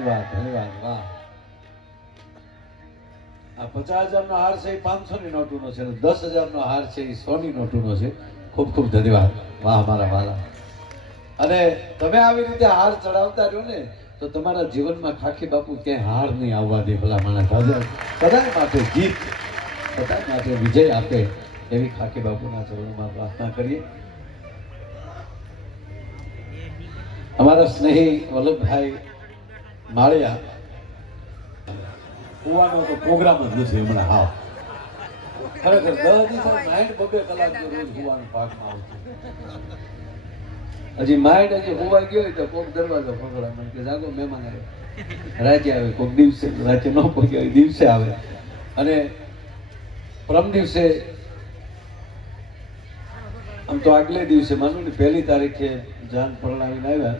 ધન્યવાદ ધન્યવાદ, વાહ. આ પચાસ હજાર નો હાર છે એ પાંચસો ની નોટુનો છે દસ હજાર નો હાર છે એ સો ની નોટુનો છે. ખૂબ ખૂબ ધન્યવાદ. વાહ, મારા વાલા અને તમે આવી રીતે હાર ચડાવતા રહ્યો ને, તો તમારા જીવનમાં ખાખી બાપુ ક્યાંય હાર નહીં આવવા દે ભલા માણસ. કદાચ માટે જીત કદાચ માટે વિજય આપે એવી ખાખી બાપુના ચરણોમાં પ્રાર્થના કરીએ. અમારા સ્નેહી વલ્લભભાઈ માળિયા કુવાનો તો પ્રોગ્રામ જ નથી હમણાં, હાવ. ખરેખર દસ દિવસ નાઇટ બબે કલાક રોજ કુવાનું પાકમાં આવતું. હજી માઇન્ડ હજી હોવા ગયો હોય તો કોક દરવાજો ખોખડા મને કે જાગો મહેમાન આવે. રાજ્ય આવે, કોક દિવસે. રાજ્ય ન પહોંચ્યો હોય, દિવસે આવે. અને પરમ દિવસે આમ તો આગલે દિવસે, માનું ને પહેલી તારીખે જાન પરણાવીને આવ્યા.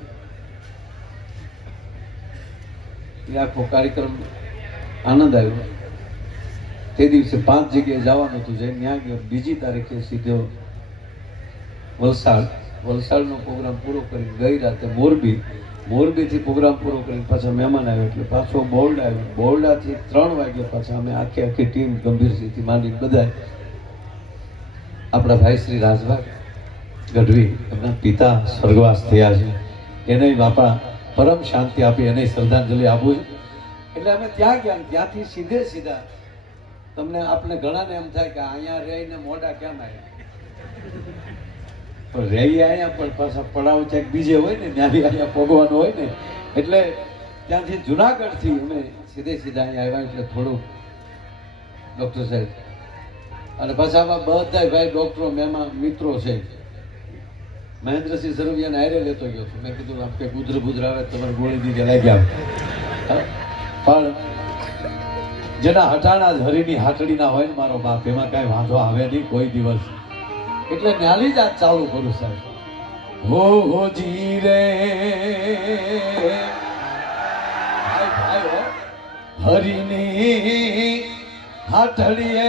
એ આખો કાર્યક્રમ આનંદ આવ્યો. તે દિવસે પાંચ જગ્યાએ જવાનું હતું, જઈને ત્યાં ગયો. બીજી તારીખે સીધો વલસાડ. વલસાડનો પ્રોગ્રામ પૂરો કરીને ગઈ રાતે મોરબી. મોરબીથી પ્રોગ્રામ પૂરો કરીને પાછા મહેમાન આવ્યો એટલે પાછો બોર્ડ આવ્યો. બોર્ડાથી ત્રણ વાગ્યા પાછા અમે આખી આખી ટીમ ગંભીરસિંહથી માંડીને બધા આપણા ભાઈ શ્રી રાજભાઈ ગઢવી એમના પિતા સ્વર્ગવાસ થયા છે. એને બાપા પરમ શાંતિ આપી એને શ્રદ્ધાંજલિ આપું એટલે અમે ત્યાં ગયા ત્યાંથી સીધે સીધા તમને આપણે ઘણાને એમ થાય કે અહીંયા રહીને મોઢા કેમ આવ્યા પણ રહી અહીંયા પણ પાછા પડાવ ચેક બીજે હોય ને, ત્યાંથી અહીંયા ભોગવાનું હોય ને, એટલે ત્યાંથી જુનાગઢથી અમે સીધે સીધા અહીંયા આવ્યા એટલે થોડું ડૉક્ટર સાહેબ. અને પાછા બધા ભાઈ ડૉક્ટરો મેમાં મિત્રો છે. મહેન્દ્રસિંહ સરવૈયાને આયરે લેતો ગયો છું. મેં કીધું, આમ કે ગુજર ગુજર આવે તમારે ગોળી દીધે લાગ્યા? પણ જેના હટાણા જ હરીની હાટડીના હોય ને મારો બાપ, એમાં કાંઈ વાંધો આવે નહીં, કોઈ દિવસ. એટલે ન્યાલી જ આજ ચાલુ કરું સાહેબ. હો હો, જી રે. હરીની હાટડીએ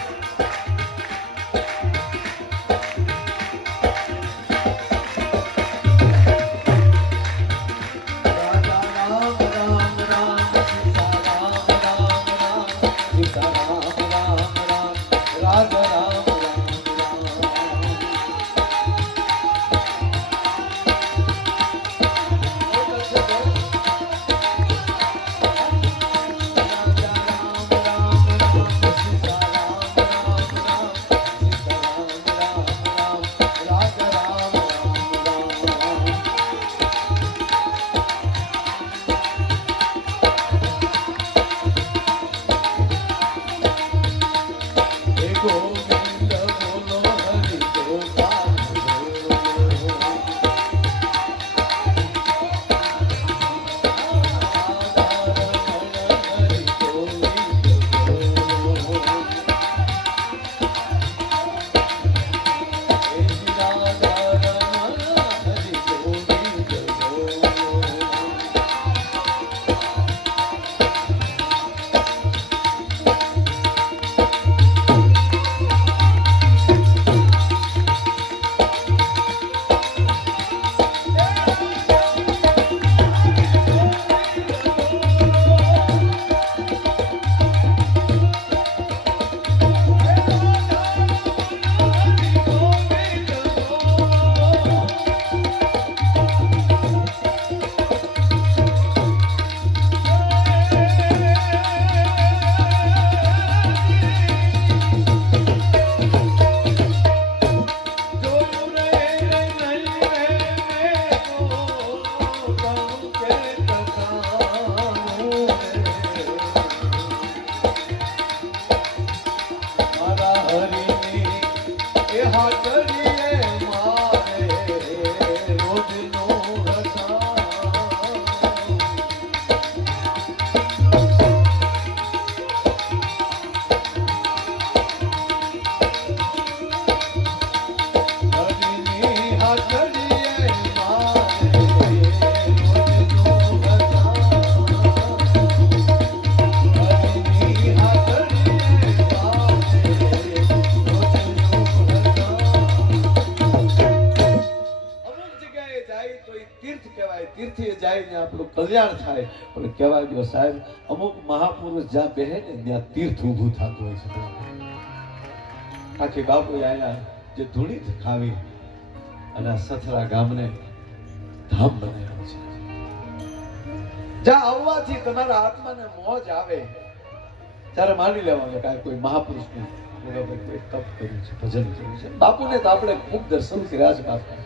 એ જાય ને આપણું કલ્યાણ થાય. પણ કહેવા ગયો, સાહેબ, અમુક મહાપુરુષ જ્યાં બેહે ને, ત્યાં તીર્થ ઊભું થતું હોય છે. આખી બાપુ આયા જે ધૂળી ખાવી અને સથરા ગામને ધામ બનાવ્યો છે. જ્યાં આવવાથી તમારા આત્માને મોજ આવે, ત્યારે માની લેવાનું કાંઈ કોઈ મહાપુરુષનું કોઈ તપ કર્યું છે, ભજન કર્યું છે. બાપુને તો આપણે ખૂબ દર્શન કર્યા છે, બાપુ.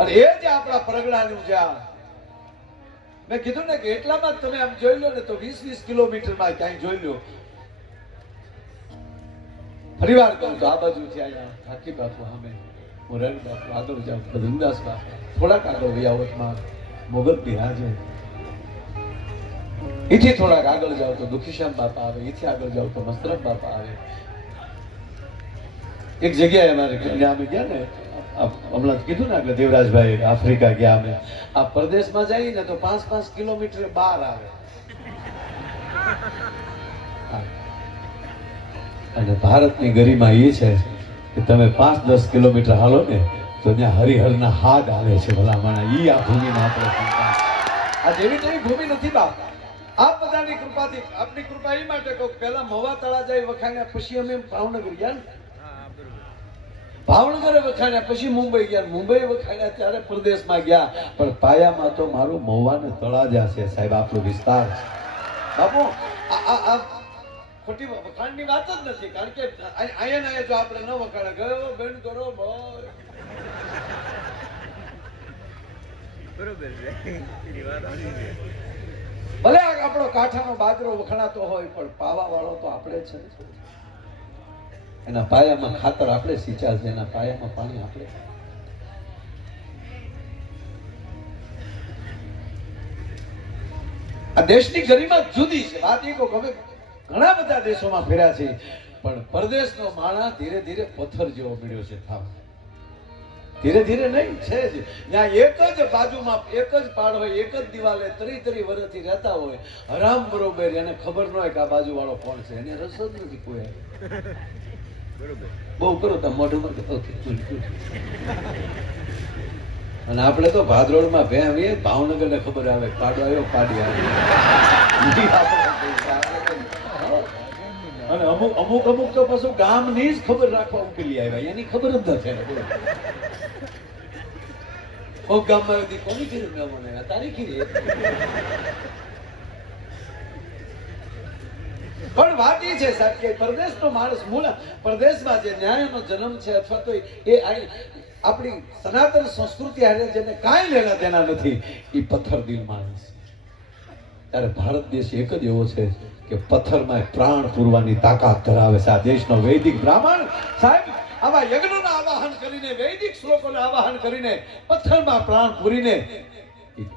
અને એ જે આપણા પરગડાનું જ્યાં. મેં કીધું ને કે એટલામાં તમે આમ જોઈ લો ને તો વીસ વીસ કિલોમીટરમાં ક્યાંય જોઈ લો. ફરીવાર કહું તો આ બાજુ છે અહીંયા ઠાકી બાપુ સામે મોરારી બાપુ આગળ જાઉં ભદ્રદાસ બાપુ. થોડાક આગળ વયાવટમાં મોગલ બિરાજે એથી થોડાક આગળ જાઓ તો દુખીશ્યામ બાપા આવે એથી આગળ જાઓ તો મસ્તરમ બાપા આવે. એક જગ્યાએ અમારે ત્યાં અમે ગયા ને હમણાં કીધું ને આગળ દેવરાજભાઈ આફ્રિકા ગયા અમે. આ પ્રદેશમાં જઈએ ને તો પાંચ પાંચ કિલોમીટર બહાર આવે. અને ભારતની ગરિમા એ છે કે તમે પાંચ દસ કિલોમીટર હાલો ને તો ત્યાં હરિહરના હાથ આવે છે ભલામણા. ઈ આ ભૂમિમાં આપણે આ જેવી તેવી ભૂમિ નથી બાપ આપ બધાની કૃપાથી, આપની કૃપા એ માટે કહું પહેલા મવા તળા જાય વખાણ્યા, પછી અમે ભાવનગર ગયા ને. ભાવનગરે વખાણ્યા પછી મુંબઈ ગયા. મુંબઈ વખાણ્યા ત્યારે પ્રદેશમાં ગયા. પણ પાયામાં તો મારું મહુવાને તળાજા છે સાહેબ આપણો વિસ્તાર છે. બાપુ આ ખોટી વખાણની વાત જ નથી કારણ કે આયા ને જો આપણે ન વખાણે ગયો બેન કરો બરોબર. ભલે આપણો કાંઠાનો બાજરો વખણાતો હોય પણ પાવા વાળો તો આપણે છે. એના પાયામાં ખાતર આપણે સિંચા એના પાયામાં પાણી આપણે. આ દેશની ગરિમા જુદી છે. વાત એ કહું ઘણા બધા દેશોમાં ફેર્યા છે, પણ પરદેશનો માણસ ધીરે ધીરે પથ્થર જેવો મળ્યો છે થાવ. ધીરે ધીરે નહીં, છે જ. ત્યાં એક જ બાજુમાં એક જ પાડ હોય, એક જ દિવાલે તરી તરી વર્ષથી રહેતા હોય. હરામ બરોબર, એને ખબર ન હોય કે આ બાજુ વાળો કોણ છે. એને રસ જ નથી કોઈ. બહુ કરો તમે મોઢું. અને આપણે તો ભાદરોડમાં ભે આવીએ ભાવનગર ને ખબર આવે, પાડો આવ્યો, પાડી આવ્યો. અને અમુક અમુક અમુક તો પાછું ગામની જ ખબર રાખવા ઉકેલી આવ્યા. એની ખબર જ નથી કોક ગામમાં કોની કીધું મેં મને? તારી કીધી પણ વાત એ છે સાહેબ કે પરદેશનો માણસ મૂળ પરદેશમાં જે ન્યાયનો જન્મ છે અથવા તો એ આપણી સનાતન સંસ્કૃતિ હારે જેને કાંઈ લેના દેના નથી, એ પથ્થર દિલ માણસ ત્યારે ભારત દેશ એક જ એવો છે કે પથ્થરમાં પ્રાણ પૂરવાની તાકાત ધરાવે છે. આ દેશનો વૈદિક બ્રાહ્મણ, સાહેબ, આવા યજ્ઞોના આવાહન કરીને, વૈદિક શ્લોકોને આવાહન કરીને, પથ્થરમાં પ્રાણ પૂરીને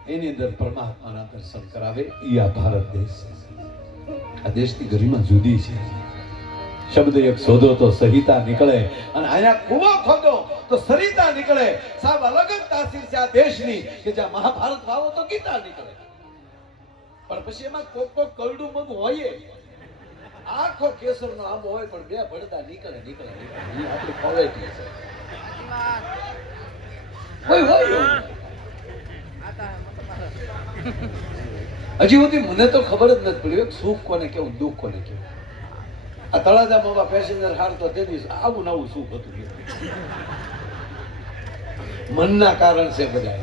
એની અંદર પરમાત્માના દર્શન કરાવે. એ આ ભારત દેશ છે. આ દેશની ગરિમા જુદી છે. શબ્દ એક શોધો તો સહિતા નીકળે અને અહીંયા કુવો ખોદો તો સરિતા નીકળે. સાહેબ અલગ જ તાસીર છે આ દેશની કે જ્યાં મહાભારત વાવો તો ગીતા નીકળે. પણ પછી એમાં કોક કોક કરડું મગ હોય. આખો કેસરનો આંબો હોય પણ બે ભડતા નીકળે નીકળે એ આપણી ક્વોલિટી છે. હોય હોય. હજી સુધી મને તો ખબર જ નથી પડી સુખ કોને કેવું દુઃખ કોને કેવું આ તળાજામાં પેસેન્જર હારતો તે દિવસ આવું નવું સુખ હતું. મનના કારણ છે બધા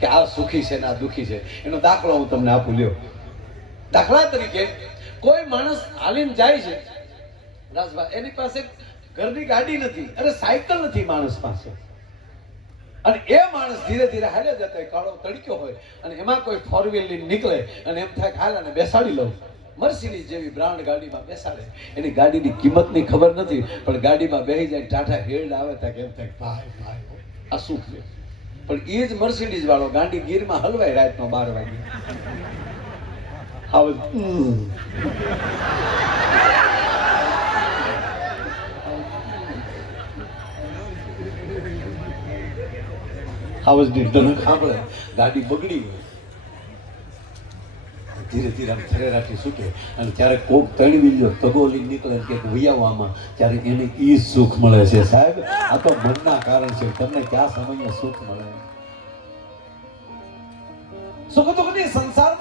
કે આ સુખી છે ને આ દુખી છે. એનો દાખલો હું તમને આપું, લ્યો. દાખલા તરીકે કોઈ માણસ હાલીને જાય છે. રાજભા, એની પાસે ઘરની ગાડી નથી. અરે સાયકલ નથી માણસ પાસે. અને એ માણસ ધીરે ધીરે હાલ્યા જતો હોય કાળો તડક્યો હોય અને એમાં કોઈ ફોર વ્હીલ નીકળે અને એમ થાય હાલ અને બેસાડી લઉં. મર્સિડીઝ જેવી બ્રાન્ડ ગાડીમાં બેસાડે. એની ગાડીની કિંમતની ખબર નથી, પણ ગાડીમાં બેસી જાય ટાટા હેડ આવે ત્યાં એમ થાય ભાઈ ભાઈ આ શું છે? પણ એ જ મર્સિડીઝ વાળો ગાંડી ગીરમાં હલવાય રાતનો બાર વાગે આવું આવાજની ધનક સાંભળે ગાડી બગડી હોય. ધીરે ધીરે આમ થરેરાટી સૂકે અને ત્યારે કોક તણી બીજો તગો લઈને નીકળે કે વૈયાવામાં ત્યારે એને ઈ સુખ મળે છે. સાહેબ, આ તો મનના કારણ છે. તમને ક્યાં સમયમાં સુખ મળે? સુખ દુઃખની સંસારમાં ખોટી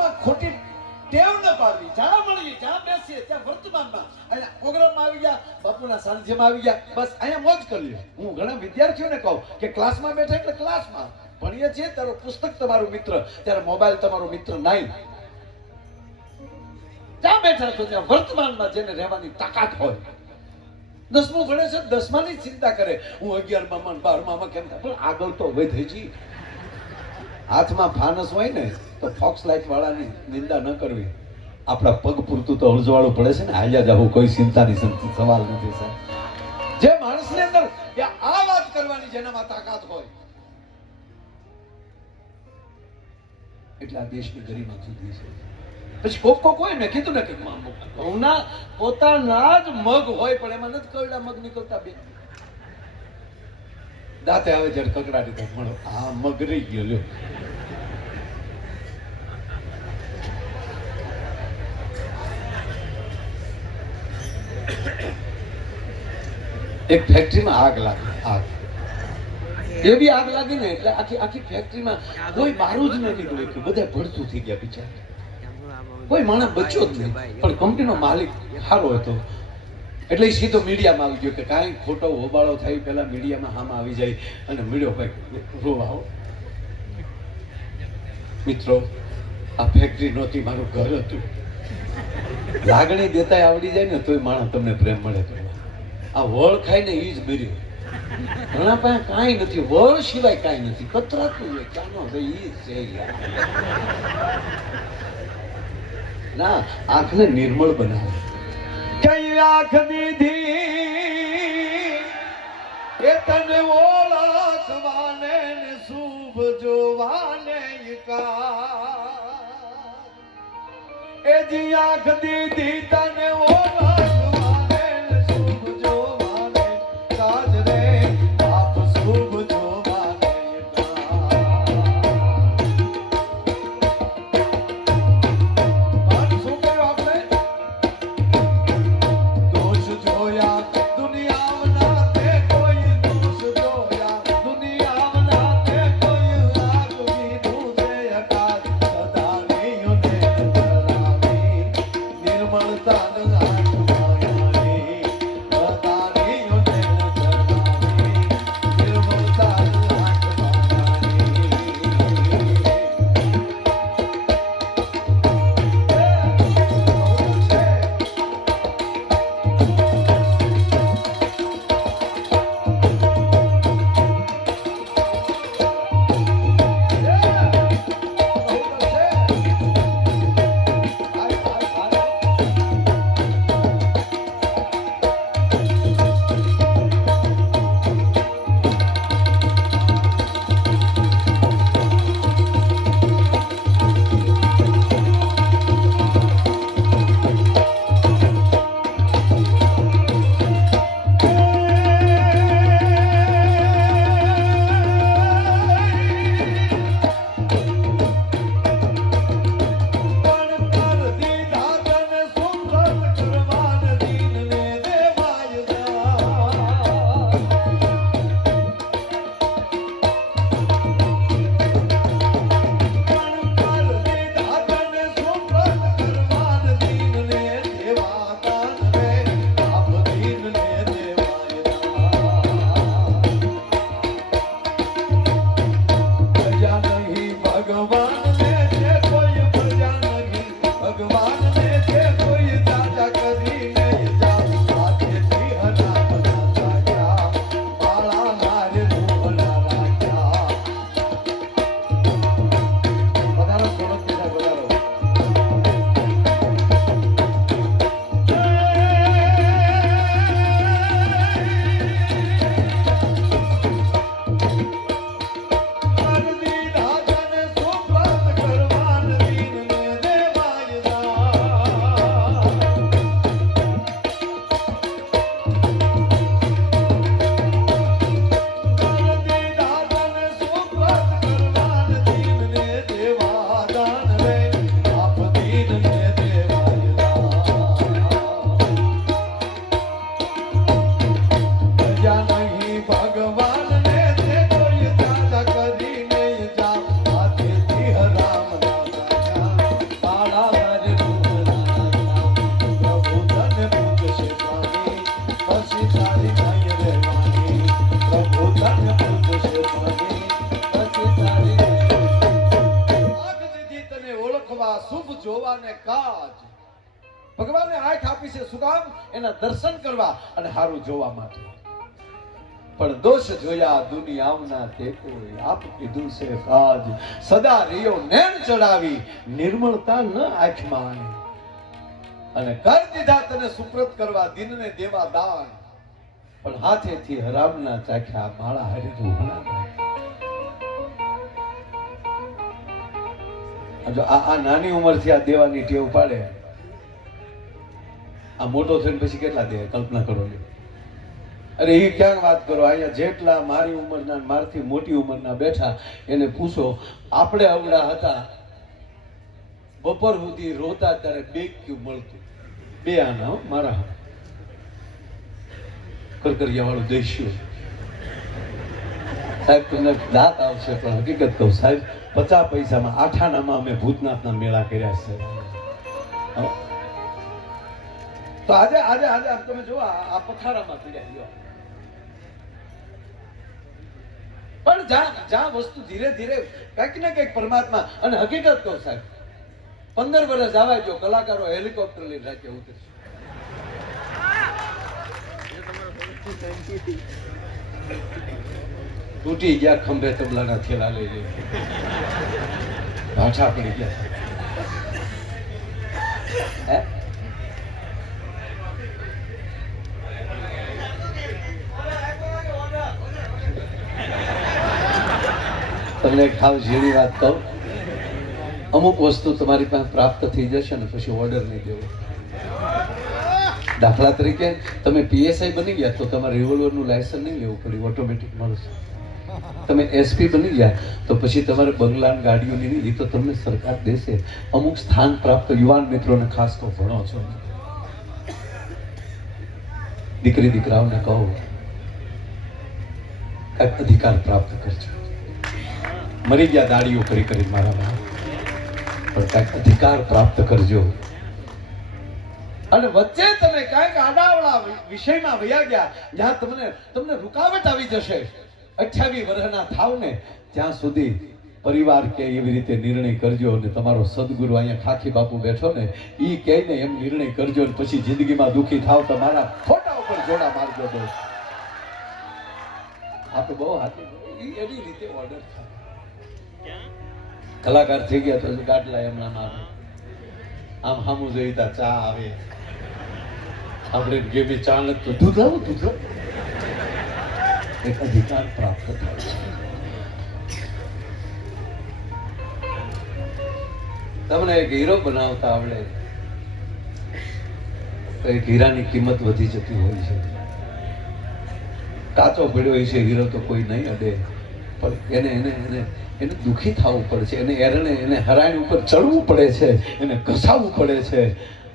ટેવ પાડવી. જ્યાં મળીએ, જ્યાં બેસીએ, ત્યાં વર્તમાનમાં. અહીંયા પ્રોગ્રામમાં આવી ગયા, બાપુના સાનિધ્યમાં આવી ગયા. બસ, અહીંયા મોજ કરી લ્યો હું ઘણા વિદ્યાર્થીઓને કહું કે ક્લાસમાં બેઠા એટલે ક્લાસમાં. ભણીએ છીએ ત્યારે પુસ્તક તમારું મિત્ર. ત્યારે મોબાઈલ તમારો મિત્ર નહીં ત્યાં બેઠા છો, ત્યાં વર્તમાનમાં જેને રહેવાની તાકાત હોય. દસમું ભણે છે, દસમાની ચિંતા કરે. હું અગિયારમાં માં બારમામાં કેમ થાય? પણ આગળ તો વધે જી. હાથમાં ફાનસ હોય ને. તો ફોક્સ લાઇટ વાળાની નિંદા ન કરવી. આપણા પગ પૂરતું તો અળજવાળું પડે છે ને? હાલ્યા જવું કોઈ ચિંતાની સવાલ નથી, સાહેબ. જે માણસની અંદર આ વાત કરવાની જેનામાં તાકાત હોય, એટલે આ દેશની ગરિમા જુદી છે પછી કોક કોક હોય ને, કીધું ને કે ઘઉંના પોતાના જ મગ હોય, પણ એમાં નથી કરડા મગ નીકળતા બે. દાંતે આવે જ્યારે કકડાટી મળો આ મગ રહી ગયો, લ્યો. એક ફેક્ટરીમાં આગ લાગી આગ. એવી આગ લાગી ને એટલે આખી આખી ફેક્ટરીમાં કોઈ બારું જ નથી નીકળ્યું બધા ભડથું થઈ ગયા બિચારા. કોઈ માણસ બચ્યો જ નહીં. પણ કંપનીનો માલિક સારો હતો. એટલે સીધો મીડિયામાં આવી ગયો કે કાંઈ ખોટો હોબાળો થાય પહેલાં મીડિયામાં હામાં આવી જાય અને મીડિયો ભાઈ રોવાઓ મિત્રો આ ફેક્ટરી નહોતી મારું ઘર હતું. લાગણી દેતાય આવડી જાય ને તોય માણસ તમને પ્રેમ મળે તો. આ વળ ખાઈને એ જ ઘણા પાસે કાંઈ નથી, વળ સિવાય કાંઈ નથી. કતરાતું હોય ક્યાંનો ભાઈ જ છે ના, આંખને નિર્મળ બનાવે. કઈ આંખ દીધી એ તને ઓળખવાને ને શુભ જોવાને કા એ જી આંખ દીધી તને ઓળખવાને હારું જોવા માટે. પણ દોષ જોયા દુનિયાના તે કોઈ આપ કીધું છે કાજ. સદા રિયો નેણ ચડાવી, નિર્મળતા ન આંખમાં અને કર દીધા તને સુપ્રત કરવા, દિનને દેવા દાન. પણ હાથેથી હરામના ચાખ્યા, માળા હરી રૂહણા જો આ આ નાની ઉંમરથી આ દેવાની ટેવ પાડે. આ મોટો થઈને પછી કેટલા દે? કલ્પના કરો ને અરે એ ક્યાં વાત કરો? અહીંયા જેટલા મારી ઉંમરના મારથી મોટી ઉંમરના બેઠા, એને પૂછો, આપણે અવડા હતા? બપોર સુધી રોતા ત્યારે બે ક્યુ મળતું? બે આના મારા કરકરિયા વાળું દઈશું સાહેબ, તમને દાંત આવશે, પણ હકીકત કહું, સાહેબ, પચાસ પૈસામાં આઠાનામાં અમે ભૂતનાથના મેળા કર્યા છે. તો આજે આજે આજે તમે જોવા આ પથારામાં પીડ્યા જુઓ પણ જ્યાં જ્યાં વસ્તુ ધીરે ધીરે કંઈક ને કંઈક પરમાત્મા અને હકીકત કહું સાહેબ. પંદર વર્ષ આવા જો કલાકારો હેલિકોપ્ટર લઈને રાખે ઉતરશે. તૂટી ગયા ખંભે તબલાના થેલા લઈ લઈ. ભાઠા પડી ગયા હે? તમને ખાવ ઝીણી વાત કહું. અમુક વસ્તુ તમારી પાસે પ્રાપ્ત થઈ જશે ને પછી ઓર્ડર નહીં દેવો. દાખલા તરીકે તમે પીએસઆઈ બની ગયા તો તમારે રિવોલ્વરનું લાયસન્સ નહીં લેવું પડ્યું ઓટોમેટિક મળશે. તમે એસપી બની ગયા તો પછી તમારે બંગલા ગાડીઓની નહીં તો તમને સરકાર દેશે. અમુક સ્થાન પ્રાપ્ત યુવાન મિત્રોને ખાસ તો ભણો છો. દીકરી દીકરાઓને કહો, કાંઈક અધિકાર પ્રાપ્ત કરજો. મરી ગયા દાડીઓ કરી કરી મારા પણ કાંઈક અધિકાર પ્રાપ્ત કરજો. અને વચ્ચે તમે કાંઈક આડાવડા વિષયમાં વયા ગયા, જ્યાં તમને તમને રૂકાવટ આવી જશે. અઠ્યાવીસ વર્ષના થાવ ને ત્યાં સુધી પરિવાર કે એવી રીતે નિર્ણય કરજો અને તમારો સદગુરુ અહીંયા ખાખી બાપુ બેઠો ને એ કહે ને એમ નિર્ણય કરજો અને પછી જિંદગીમાં દુઃખી થાવ તો મારા ખોટા ઉપર જોડા મારજો દો આ તો બહુ હાથી એની રીતે ઓર્ડર થાય? કલાકાર થઈ ગયા તો ગાટલા એમના નામ આમ સામું જોઈતા ચા આવે. આપણે ગેમી ચા નથી દૂધ આવું દૂધ એક અધિકાર પ્રાપ્ત થાય. તમને એક હીરો બનાવતા આવડે. તો એક હીરાની કિંમત વધી જતી હોય છે. કાચો પડ્યો હોય છે હીરો તો કોઈ નહીં અડે. પણ એને એને એને એને દુઃખી થવું પડે છે. એને એરણે એને હરાણ ઉપર ચડવું પડે છે. એને ઘસાવવું પડે છે.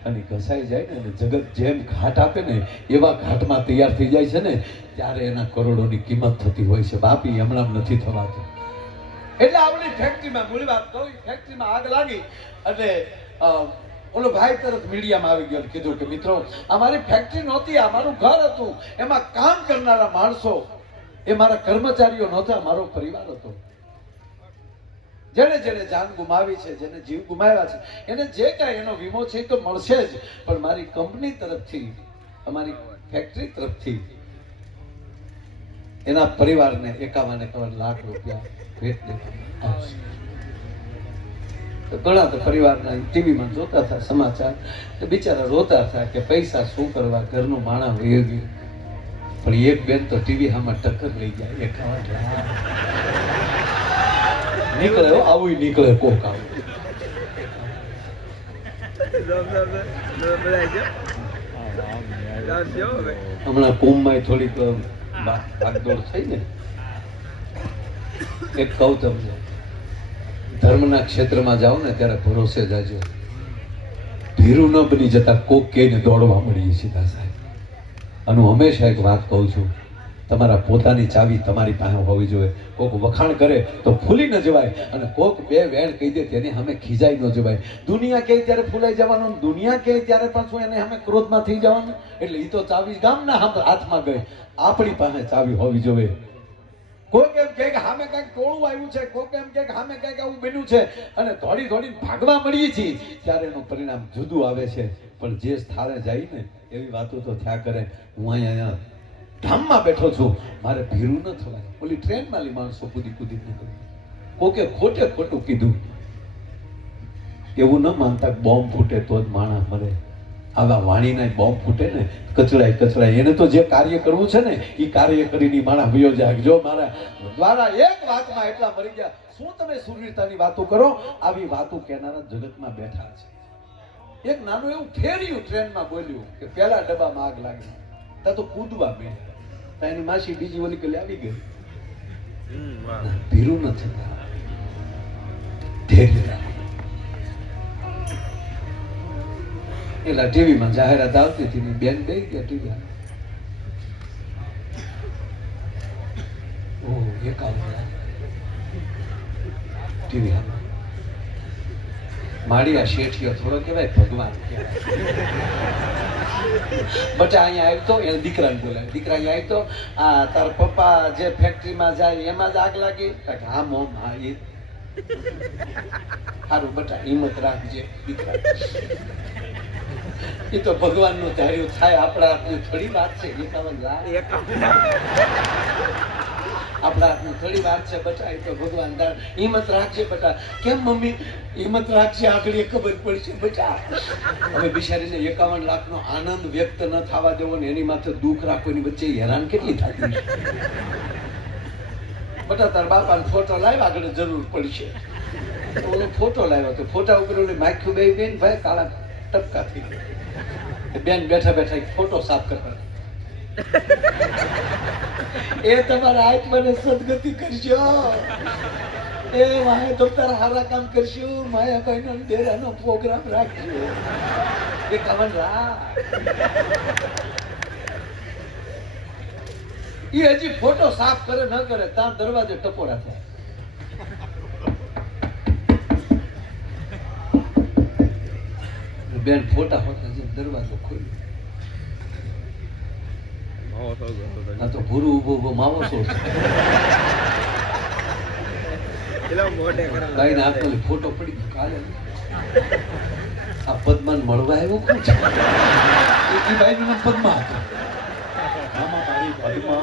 અને ઘસાઈ જાય ને અને જગત જેમ ઘાટ આપે ને એવા ઘાટમાં તૈયાર થઈ જાય છે ને, ત્યારે એના કરોડોની કિંમત થતી હોય છે. બાપી, હમણાં નથી થવાતું. એટલે આપણી ફેક્ટરીમાં મૂળ વાત કહું ફેક્ટરીમાં આગ લાગી એટલે ઓલો ભાઈ તરત મીડિયામાં આવી ગયો કીધું કે, મિત્રો અમારી ફેક્ટરી નહોતી અમારું ઘર હતું. એમાં કામ કરનારા માણસો, એ મારા કર્મચારીઓ નહોતા, મારો પરિવાર હતો. જેને જેને જાન ગુમાવી છે, જેને જીવ ગુમાવ્યા છે, એને જે કાંઈ એનો વીમો છે તો મળશે જ. પણ મારી કંપની તરફથી, અમારી ફેક્ટરી તરફથી એના પરિવારને એકાવન એકાવન લાખ રૂપિયા ભેટ તો ઘણા તો પરિવારના ટીવીમાં જોતા હતા સમાચાર તો બિચારા રોતા હતા કે પૈસા શું કરવા ઘરનું માણા વહી ગયું. પણ એક બેન તો ટીવી હામાં ટક્કર લઈ જાય એકાવન લાખ. નીકળે આવું નીકળે કોક આવું. હમણાં કુંભમાં થોડીક ભાગદોડ થઈ ને એક કહું તમને ધર્મના ક્ષેત્રમાં જાઓ ને ત્યારે ભરોસે જાજો ધીરુ ન બની જતા કોક કહીને દોડવા મળીએ સીધા સાહેબ અને હું હંમેશા એક વાત કહું છું તમારા પોતાની ચાવી તમારી પાસે હોવી જોઈએ. કોક વખાણ કરે તો ફૂલી ન જવાય અને કોક બે વેણ કહી દે તેની સામે ખીજાઈ ન જવાય. દુનિયા કહે ત્યારે ફૂલાઈ જવાનું દુનિયા કહે ત્યારે પાછું એને સામે ક્રોધમાં થઈ જવાનું? એટલે એ તો ચાવી ગામના હાથમાં ગઈ. આપણી પાસે ચાવી હોવી જોઈએ. કોઈક એમ કે સામે કાંઈક ટોળું આવ્યું છે કોઈક એમ કે સામે કાંઈક આવું બન્યું છે. અને દોડી દોડી ભાગવા મળીએ છીએ. ત્યારે એનું પરિણામ જુદું આવે છે. પણ જે સ્થળે જાય ને, એવી વાતો તો થયા કરે. હું અહીંયા ધામમાં બેઠો છું. મારે ભીરું ન થવાય. ઓલી ટ્રેનમાં લી માણસો કૂદી કૂદી નીકળે કોકે ખોટે ખોટું કીધું. એવું ન માનતા બોમ્બ ફૂટે તો જ માણસ મરે. આવા વાણીના બોમ્બ ફૂટે ને, કચડાય કચડાય. એને તો જે કાર્ય કરવું છે ને, એ કાર્ય કરીને માણસ ભયો જાય જો મારા દ્વારા એક વાતમાં એટલા મરી ગયા. શું તમે સુરવીરતાની વાતો કરો? આવી વાતો કહેનારા જગતમાં બેઠા છે. એક નાનું એવું ફેર્યું ટ્રેનમાં બોલ્યું કે પહેલા ડબ્બામાં આગ લાગી. ત્યાં તો કૂદવા બેઠા એની માસી બીજી ઓલી કે આવી ગઈ. ભીરું નથી ધૈર્ય. પેલા ટીવીમાં જાહેરાત આવતી હતી ને બેન બે ગયા ટીવી ઓહ એકાવન ટીવી હામાં માળિયા શેઠિયો થોડો કહેવાય, ભગવાન બટા અહીંયા આવ્યો તો એને દીકરાને બોલાવ્યો દીકરા અહીંયા આવ્યો આ તાર પપ્પા જે ફેક્ટરીમાં જાય, એમાં જ આગ લાગી. હા મોમ હા, એ. સારું બટા, હિંમત રાખજે, દીકરા. એ તો ભગવાનનું ધાર્યું થાય, આપણા થોડી વાત છે એકાવન લાખ. આપણા હાથની થોડી વાત છે બટા, એ તો ભગવાન દાન હિંમત રાખજે બટા. કેમ મમ્મી? હિંમત રાખજે, આગળ ખબર પડશે બટા. હવે બિચારીને એકાવન લાખનો આનંદ વ્યક્ત ન થવા દેવો ને એની માથે દુઃખ રાખો એની વચ્ચે હેરાન કેટલી હશે? બટા, તાર બાપા ફોટો લાવ આગળ જરૂર પડશે. ઓલો ફોટો લાવ્યો તો ફોટા ઉપર ઓલી માખ્યું બે બેન ભાઈ કાળા ટપકા થઈ બેન બેઠા બેઠા ફોટો સાફ કરતા એ તમારા આત્માને સદગતિ કરજો. એ માએ તો તારા હારા કામ કરશું માયા ભાઈનો ડેરાનો પ્રોગ્રામ રાખજો. એ કમન રા એ હજી ફોટો સાફ કરે ન કરે, ત્યાં દરવાજે ટપોરા થાય. બેન ફોટા હોતા છે દરવાજો ખોલ્યો. આ તો ભૂરું ઊભો ઊભો માવો છો. કઈ આપેલો ફોટો પડી ગયો કાલે. આ પદ્માને મળવા આવ્યો કોણ છે? એ ભાઈનું નામ પદ્મા હતો. આમાં મારી પદ્મા.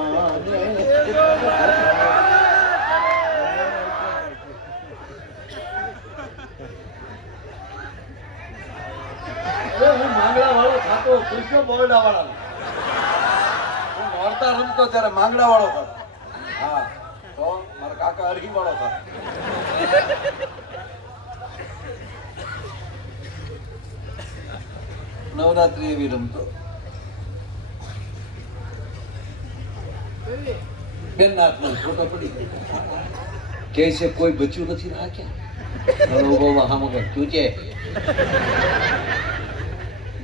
હું માંગડા વાળો થાતો કૃષ્ણ બોરડા વાળા નોરતા રમતો ત્યારે માંગડા વાળો થતો હા, તો મારા કાકા અરહી વાળો થતો નવરાત્રી એવી રમતો. બેન પડી કે છે, કોઈ બચ્યું નથી રાખ્યા? ઊભો ઊભો તું છે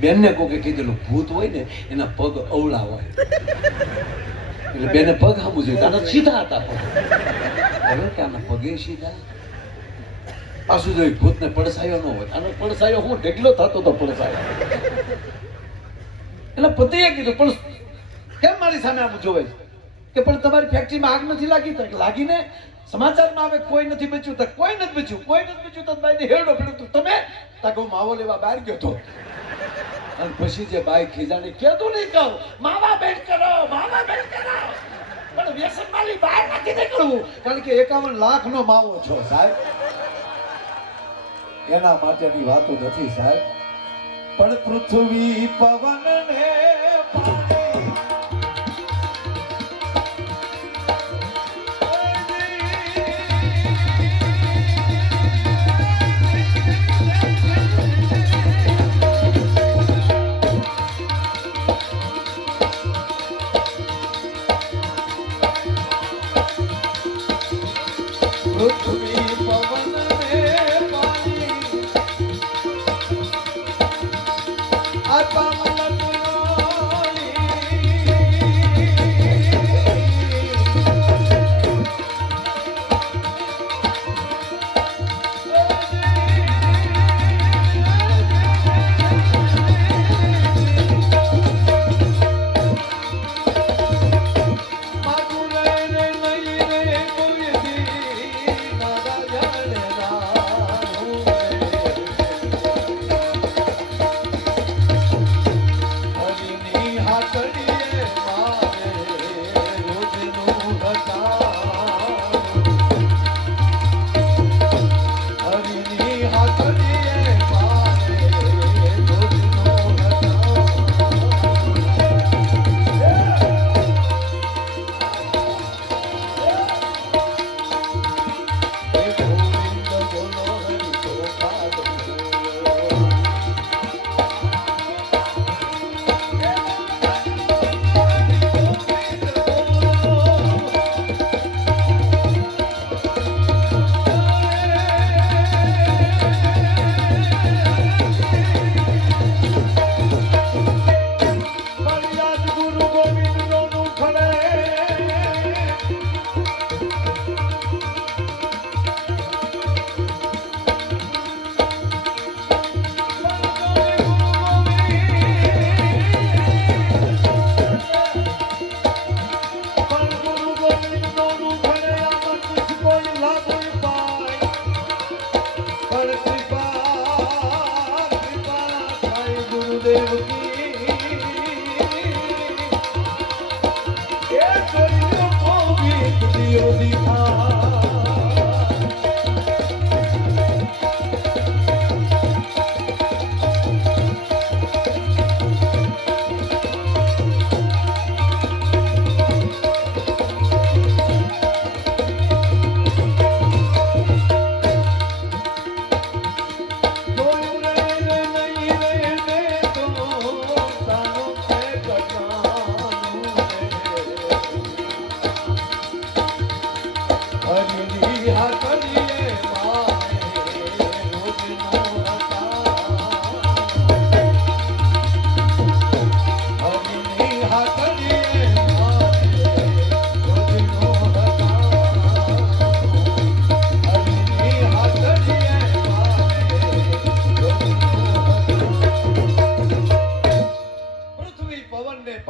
બેનને કોકે કીધેલું, ભૂત હોય ને, એના પગ અવળા હોય એટલે બેને પગ હામું જોયું આના સીધા હતા પગ. હવે કે આના પગે સીધા? પાછું જોઈ ભૂતને પડસાયો ન હોય. આનો પડસાયો હું? ઢગલો થતો તો પડસાયો. એટલે પતિએ કીધું, પણ કેમ મારી સામે આમ જોવે કે પણ તમારી ફેક્ટરીમાં આગ નથી લાગી? તો લાગીને સમાચારમાં આવે, કોઈ નથી બચ્યું. તો કોઈ નથી બચ્યું, કોઈ નથી બચ્યું, તો બાઈને હેરડો પડ્યો તમે? તાકો માવો લેવા બહાર ગયો તો. અને પછી જે બાઈ ખીજાણી કીધું નહીં કહું. મામા બેન કરો મામા બેન કરો. પણ વ્યસન માલી બહાર નથી નીકળવું. કારણ કે એકાવન લાખ નો માવો છો, સાહેબ. એના માટેની વાતો નથી, સાહેબ. પણ પૃથ્વી પવન ને